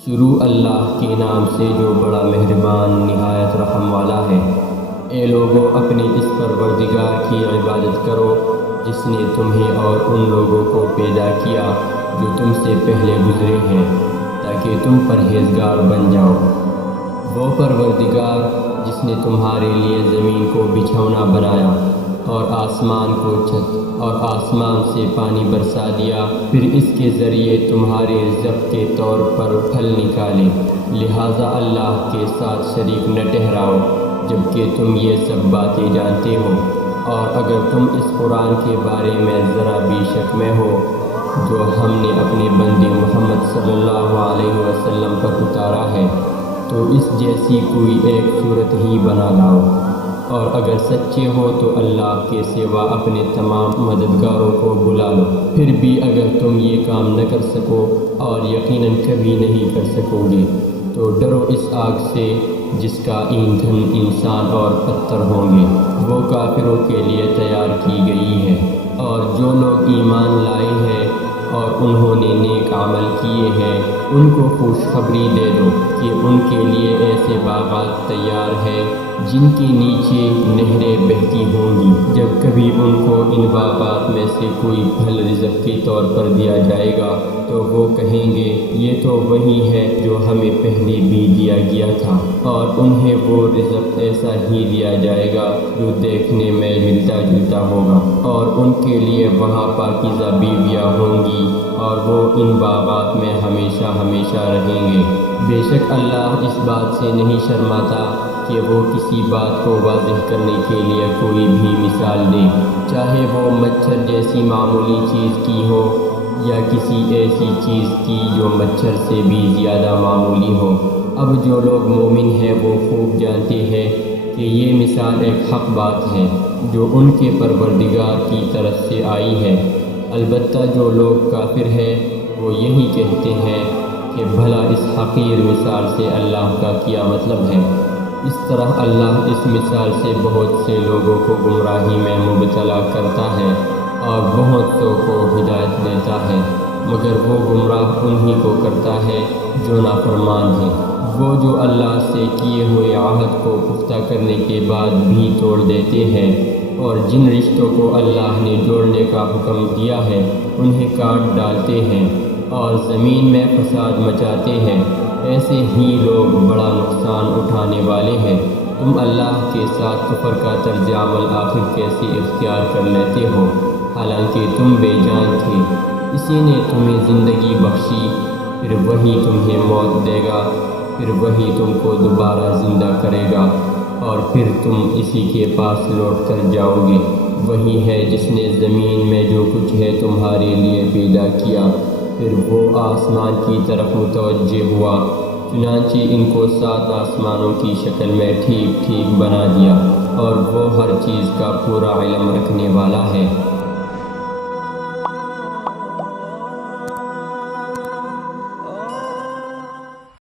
شروع اللہ کے نام سے جو بڑا مہربان نہایت رحم والا ہے۔ اے لوگو، اپنے اس پروردگار کی عبادت کرو جس نے تمہیں اور ان لوگوں کو پیدا کیا جو تم سے پہلے گزرے ہیں، تاکہ تم پرہیزگار بن جاؤ۔ وہ پروردگار جس نے تمہارے لیے زمین کو بچھونا بنایا اور آسمان کو چھت اور آسمان سے پانی برسا دیا، پھر اس کے ذریعے تمہارے رزق کے طور پر پھل نکالے، لہٰذا اللہ کے ساتھ شریک نہ ٹھہراؤ جبکہ تم یہ سب باتیں جانتے ہو۔ اور اگر تم اس قرآن کے بارے میں ذرا بھی شک میں ہو جو ہم نے اپنے بندے محمد صلی اللہ علیہ وسلم پر اتارا ہے، تو اس جیسی کوئی ایک صورت ہی بنا لاؤ، اور اگر سچے ہو تو اللہ کے سوا اپنے تمام مددگاروں کو بلا لو۔ پھر بھی اگر تم یہ کام نہ کر سکو اور یقیناً کبھی نہیں کر سکو گے، تو ڈرو اس آگ سے جس کا ایندھن انسان اور پتھر ہوں گے، وہ کافروں کے لیے تیار کی گئی ہے۔ اور جو لوگ ایمان لائے ہیں اور انہوں نے نیک عمل کیے ہیں، ان کو خوشخبری دے دو کہ ان کے لیے ایسے باغات تیار ہیں جن کے نیچے نہریں بہتی ہوں گی۔ جب کبھی ان کو ان باغات میں سے کوئی پھل رزق کے طور پر دیا جائے گا تو وہ کہیں گے یہ تو وہی ہے جو ہمیں پہلے بھی دیا گیا تھا، اور انہیں وہ رزق ایسا ہی دیا جائے گا جو دیکھنے میں ملتا جلتا ہوگا، اور ان کے لیے وہاں پاکیزہ بیویاں ہوں گی، اور وہ ان باغات میں ہمیشہ ہمیشہ رہیں گے۔ بے شک اللہ اس بات سے نہیں شرماتا کہ وہ کسی بات کو واضح کرنے کے لیے کوئی بھی مثال دے، چاہے وہ مچھر جیسی معمولی چیز کی ہو یا کسی ایسی چیز کی جو مچھر سے بھی زیادہ معمولی ہو۔ اب جو لوگ مومن ہیں وہ خوب جانتے ہیں کہ یہ مثال ایک حق بات ہے جو ان کے پروردگار کی طرف سے آئی ہے۔ البتہ جو لوگ کافر ہیں وہ یہی کہتے ہیں کہ بھلا اس حقیر مثال سے اللہ کا کیا مطلب ہے۔ اس طرح اللہ اس مثال سے بہت سے لوگوں کو گمراہی میں مبتلا کرتا ہے اور بہت سو کو ہدایت دیتا ہے، مگر وہ گمراہ انہی کو کرتا ہے جو نافرمان ہیں۔ وہ جو اللہ سے کیے ہوئے عہد کو پختہ کرنے کے بعد بھی توڑ دیتے ہیں، اور جن رشتوں کو اللہ نے جوڑنے کا حکم دیا ہے انہیں کاٹ ڈالتے ہیں اور زمین میں فساد مچاتے ہیں، ایسے ہی لوگ بڑا نقصان اٹھانے والے ہیں۔ تم اللہ کے ساتھ کفر کا طرز عمل آخر کیسے اختیار کر لیتے ہو، حالانکہ تم بے جان تھے؟ اسی نے تمہیں زندگی بخشی، پھر وہی تمہیں موت دے گا، پھر وہی تم کو دوبارہ زندہ کرے گا، اور پھر تم اسی کے پاس لوٹ کر جاؤ گے۔ وہی ہے جس نے زمین میں جو کچھ ہے تمہارے لیے پیدا کیا، پھر وہ آسمان کی طرف متوجہ ہوا، چنانچہ ان کو 7 آسمانوں کی شکل میں ٹھیک ٹھیک بنا دیا، اور وہ ہر چیز کا پورا علم رکھنے والا ہے۔